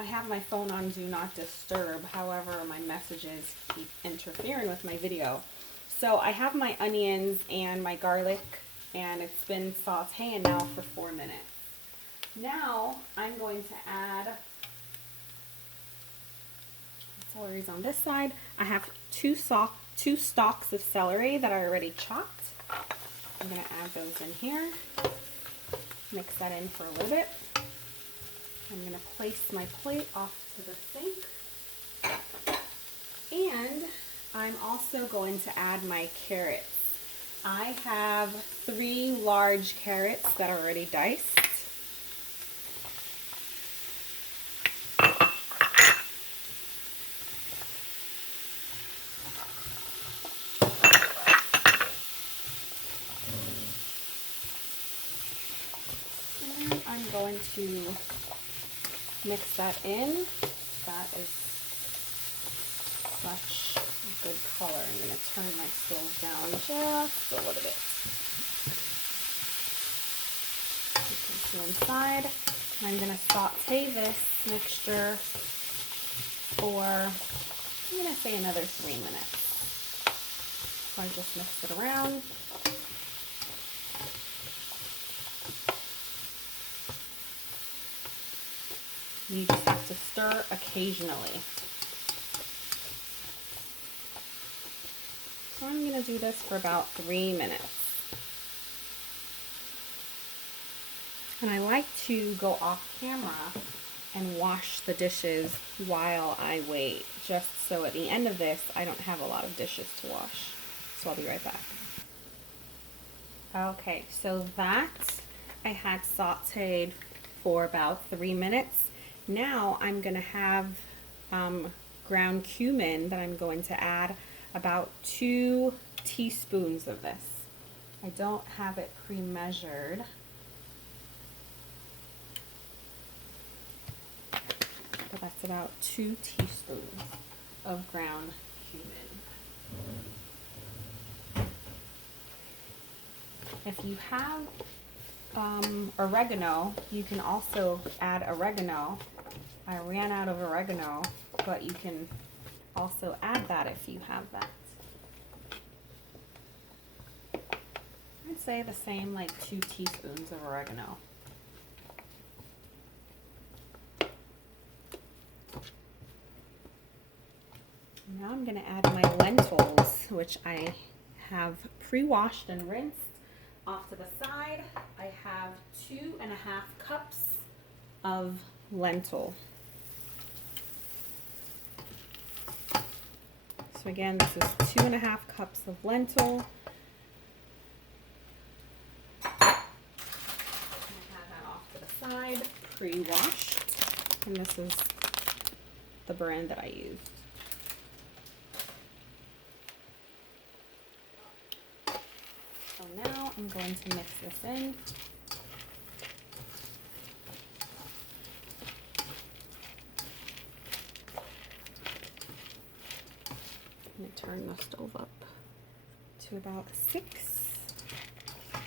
I have my phone on Do Not Disturb, however, my messages keep interfering with my video. So I have my onions and my garlic, and it's been sauteing now for 4 minutes. Now I'm going to add celery's on this side. I have two stalks of celery that I already chopped. I'm going to add those in here. Mix that in for a little bit. I'm going to place my plate off to the sink. And I'm also going to add my carrots. I have 3 large carrots that are already diced. And I'm going to mix that in. That is such a good color. I'm going to turn my stove down just a little bit. You can see inside. I'm going to saute this mixture for, I'm going to say another 3 minutes. So I just mix it around. You just have to stir occasionally. So I'm going to do this for about 3 minutes. And I like to go off camera and wash the dishes while I wait, just so at the end of this I don't have a lot of dishes to wash. So I'll be right back. Okay, so that I had sauteed for about 3 minutes. Now I'm going to have ground cumin that I'm going to add about 2 teaspoons of this. I don't have it pre-measured. But that's about 2 teaspoons of ground cumin. If you have oregano, you can also add oregano. I ran out of oregano, but you can also add that if you have that. I'd say the same, like 2 teaspoons of oregano. Now I'm going to add my lentils, which I have pre-washed and rinsed. Off to the side, I have 2.5 cups of lentil. So again, this is 2.5 cups of lentil. I have that off to the side, pre-washed, and this is the brand that I used. So now I'm going to mix this in. I'm going to turn the stove up to about 6. Add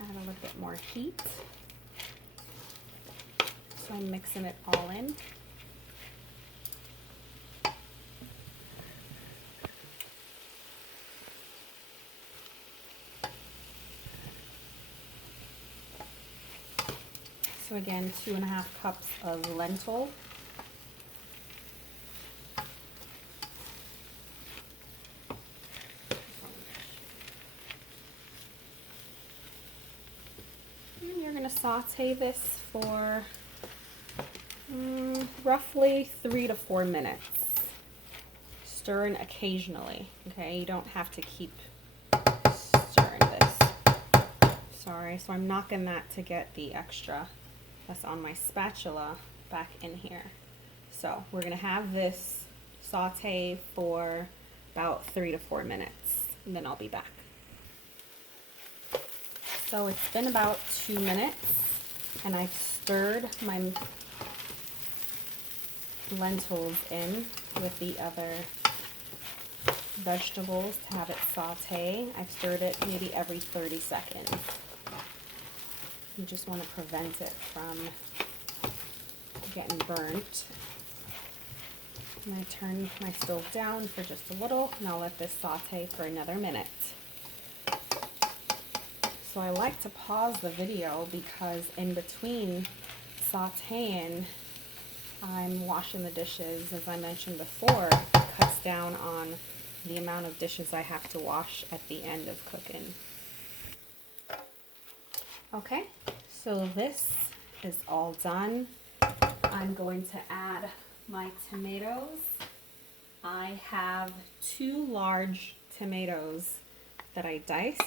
a little bit more heat. So I'm mixing it all in. So again, 2.5 cups of lentil. And you're going to saute this for roughly 3 to 4 minutes. Stirring occasionally, okay? You don't have to keep stirring this. Sorry, so I'm knocking that to get the extra that's on my spatula back in here. So we're going to have this saute for about 3 to 4 minutes, and then I'll be back. So it's been about 2 minutes, and I've stirred my lentils in with the other vegetables to have it saute. I've stirred it maybe every 30 seconds. You just want to prevent it from getting burnt. I'm going to turn my stove down for just a little, and I'll let this saute for another minute. So I like to pause the video because in between sauteing, I'm washing the dishes. As I mentioned before, it cuts down on the amount of dishes I have to wash at the end of cooking. Okay, so this is all done. I'm going to add my tomatoes. I have 2 large tomatoes that I diced.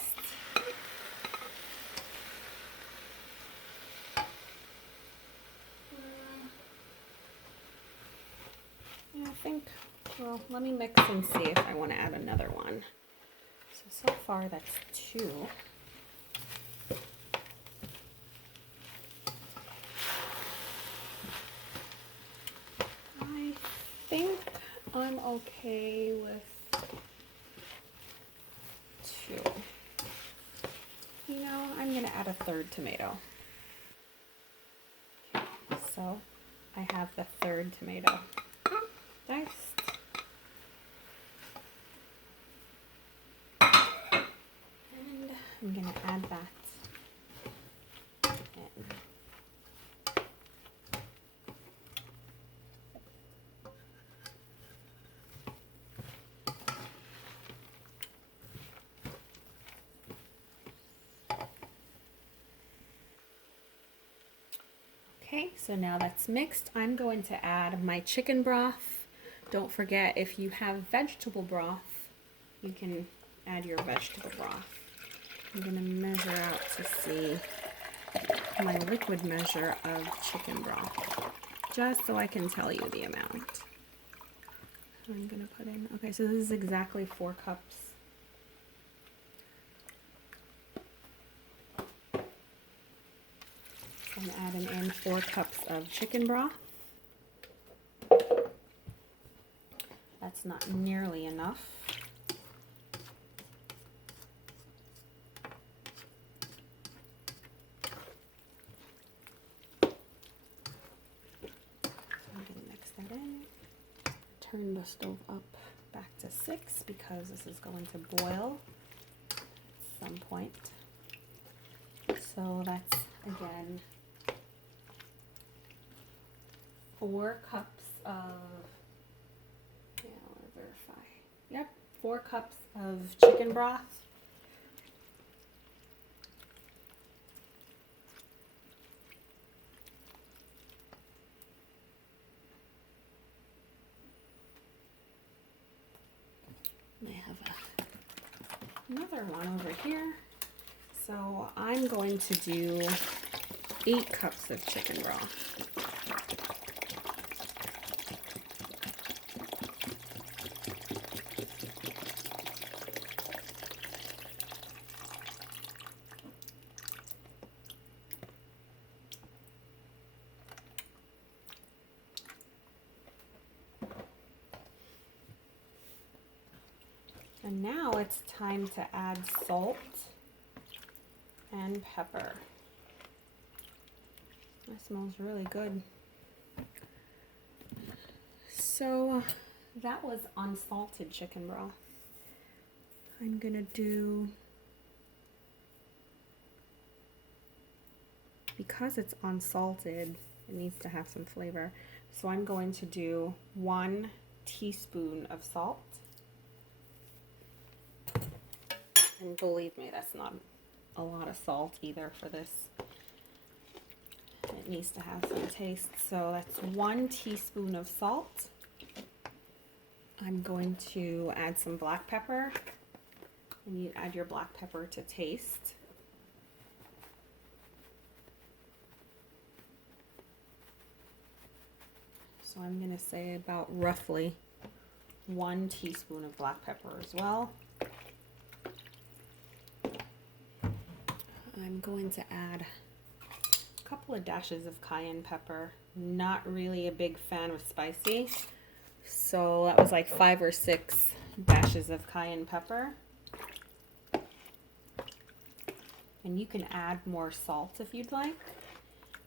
I think, well, let me mix and see if I want to add another one. So far that's 2. I think I'm okay with 2. You know, I'm going to add a 3rd tomato. Okay, so I have the 3rd tomato diced. And I'm going to add that in. Okay, so now that's mixed, I'm going to add my chicken broth. Don't forget, if you have vegetable broth, you can add your vegetable broth. I'm going to measure out to see my liquid measure of chicken broth, just so I can tell you the amount. I'm going to put in, okay, so this is exactly 4 cups. I'm adding in 4 cups of chicken broth. That's not nearly enough. I'm going to mix that in. Turn the stove up back to 6 because this is going to boil at some point. So that's, again, 4 cups of, yeah, I want to verify. Yep, 4 cups of chicken broth. I have another one over here. So I'm going to do 8 cups of chicken broth. And now it's time to add salt and pepper. That smells really good. So that was unsalted chicken broth. I'm gonna do, because it's unsalted, it needs to have some flavor. So I'm going to do 1 teaspoon of salt. And believe me, that's not a lot of salt either for this. It needs to have some taste. So that's 1 teaspoon of salt. I'm going to add some black pepper. And you add your black pepper to taste. So I'm going to say about roughly 1 teaspoon of black pepper as well. I'm going to add a couple of dashes of cayenne pepper. Not really a big fan of spicy, so that was like 5 or 6 dashes of cayenne pepper. And you can add more salt if you'd like.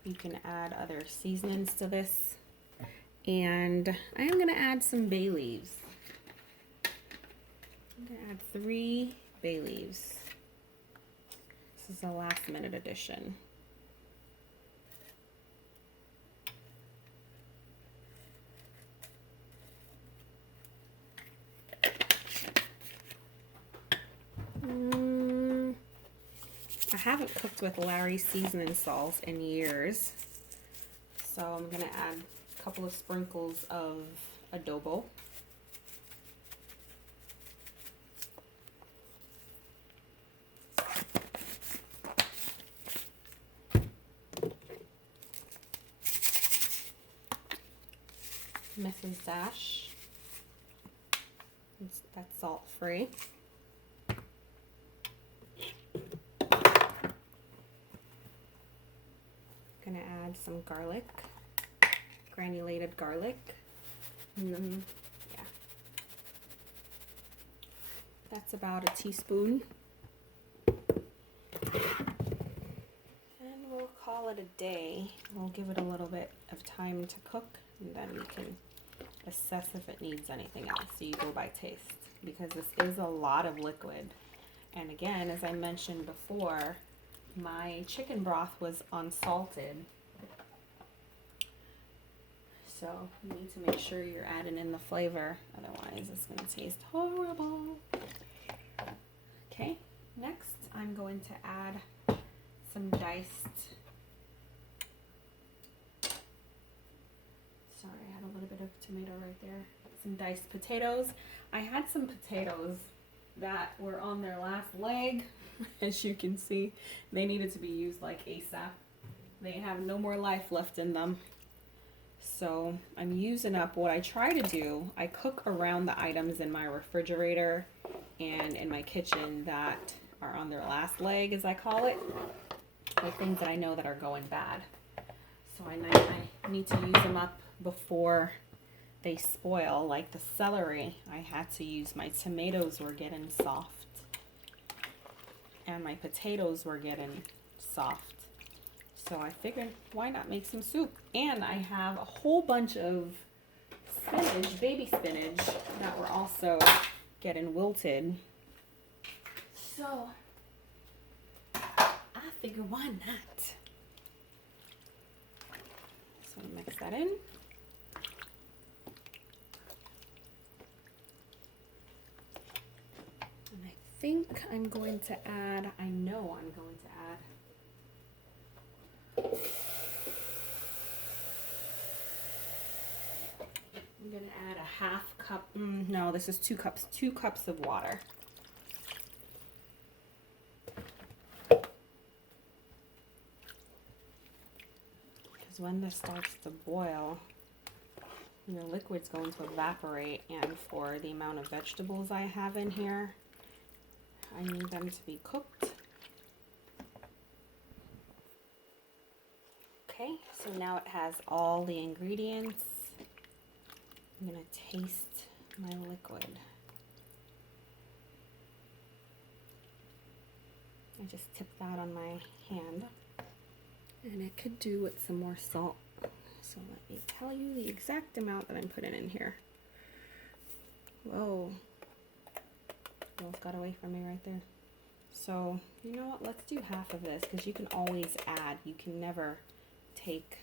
You can add other seasonings to this. And I am going to add some bay leaves. I'm going to add 3 bay leaves. This is a last minute addition. I haven't cooked with Larry's seasoning salts in years, so I'm going to add a couple of sprinkles of adobo. Mrs. Dash. That's salt free. Gonna add some garlic, granulated garlic. And yeah, that's about a teaspoon. And we'll call it a day. We'll give it a little bit of time to cook, and then we can assess if it needs anything else. So you go by taste, because this is a lot of liquid. And again, as I mentioned before, my chicken broth was unsalted, so you need to make sure you're adding in the flavor, otherwise it's going to taste horrible. Okay, next I'm going to add some diced, sorry, I had a little bit of tomato right there, some diced potatoes. I had some potatoes that were on their last leg. As you can see, they needed to be used like ASAP. They have no more life left in them. So I'm using up what I try to do. I cook around the items in my refrigerator and in my kitchen that are on their last leg, as I call it, like things that I know that are going bad. So I need to use them up before they spoil. Like the celery, I had to use, my tomatoes were getting soft. And my potatoes were getting soft. So I figured, why not make some soup? And I have a whole bunch of spinach, baby spinach, that were also getting wilted. So I figured, why not? So mix that in. I think I'm going to add, I know I'm going to add, I'm going to add a half cup, no, this is 2 cups of water. Because when this starts to boil, your liquid's going to evaporate, and for the amount of vegetables I have in here, I need them to be cooked. Okay, so now it has all the ingredients. I'm going to taste my liquid. I just tipped that on my hand. And it could do with some more salt. So let me tell you the exact amount that I'm putting in here. Whoa. Both got away from me right there. So, you know what? Let's do half of this, because you can always add. You can never take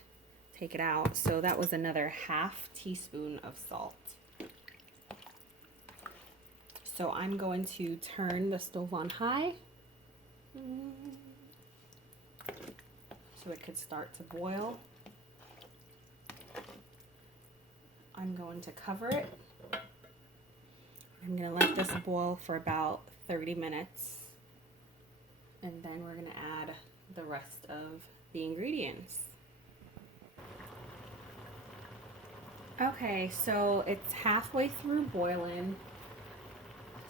it out. So that was another half teaspoon of salt. So I'm going to turn the stove on high so it could start to boil. I'm going to cover it. I'm going to let this boil for about 30 minutes, and then we're going to add the rest of the ingredients. Okay, so it's halfway through boiling,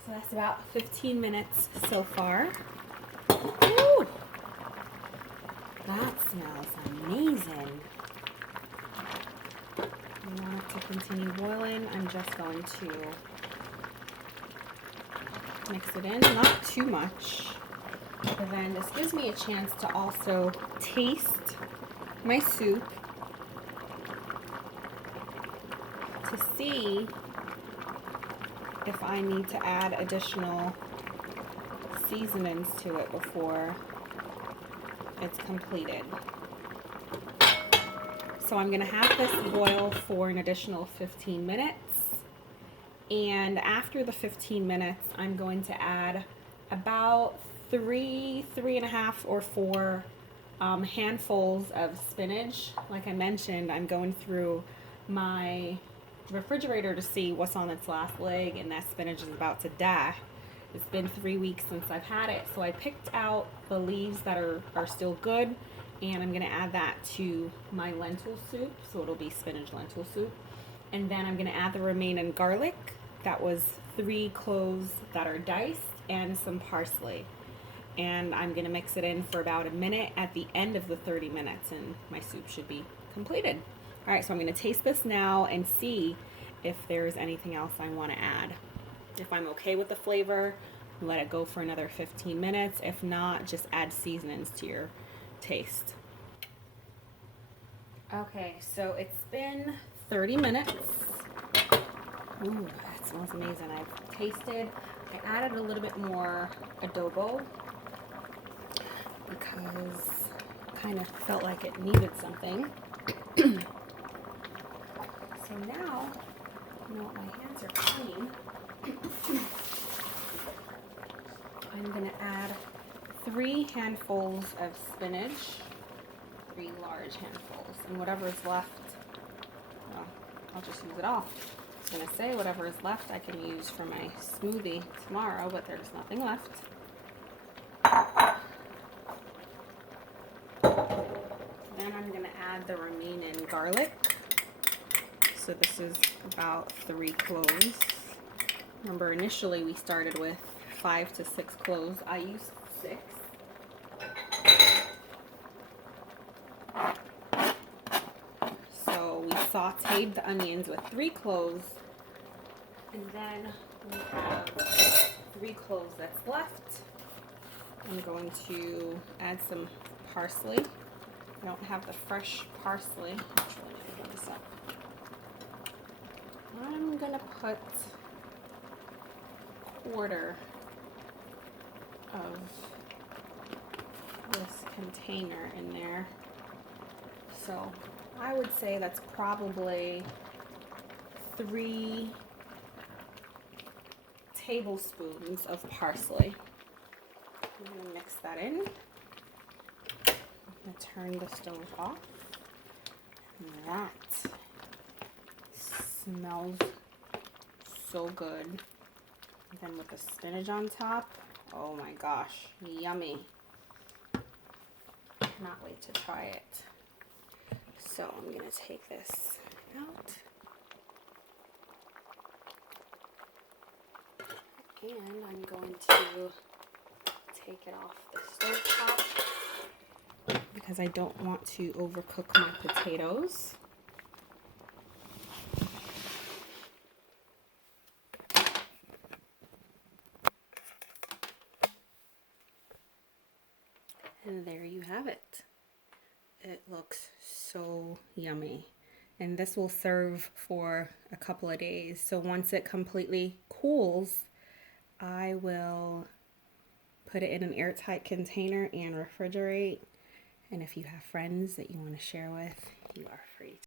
so that's about 15 minutes so far. Ooh, that smells amazing. I want it to continue boiling. I'm just going to mix it in, not too much, but then this gives me a chance to also taste my soup to see if I need to add additional seasonings to it before it's completed. So I'm going to have this boil for an additional 15 minutes. And after the 15 minutes, I'm going to add about 3.5 or 4 handfuls of spinach. Like I mentioned, I'm going through my refrigerator to see what's on its last leg, and that spinach is about to die. It's been 3 weeks since I've had it, so I picked out the leaves that are still good, and I'm going to add that to my lentil soup, so it'll be spinach lentil soup. And then I'm going to add the remaining garlic. That was 3 cloves that are diced and some parsley. And I'm going to mix it in for about a minute at the end of the 30 minutes, and my soup should be completed. All right, so I'm going to taste this now and see if there's anything else I want to add. If I'm okay with the flavor, let it go for another 15 minutes. If not, just add seasonings to your taste. Okay, so it's been 30 minutes. Ooh, that smells amazing. I've tasted, I added a little bit more adobo because I kind of felt like it needed something. So now, you know, my hands are clean. I'm going to add 3 handfuls of spinach, 3 large handfuls, and whatever is left, well, I'll just use it all. I was going to say whatever is left I can use for my smoothie tomorrow, but there's nothing left. Then I'm going to add the remaining garlic. So this is about 3 cloves. Remember, initially we started with 5 to 6 cloves. I used 6. So we sauteed the onions with 3 cloves, and then we have 3 cloves that's left. I'm going to add some parsley. I don't have the fresh parsley. Actually, let me pull this up. I'm gonna put 1/4 of this container in there. So I would say that's probably 3 tablespoons of parsley. I'm gonna mix that in. I'm gonna turn the stove off. And that smells so good. And then with the spinach on top, oh my gosh, yummy. Cannot wait to try it. So I'm gonna take this out. And I'm going to take it off the stove top because I don't want to overcook my potatoes. And there you have it. It looks so yummy. And this will serve for a couple of days. So once it completely cools, I will put it in an airtight container and refrigerate. And if you have friends that you want to share with, you are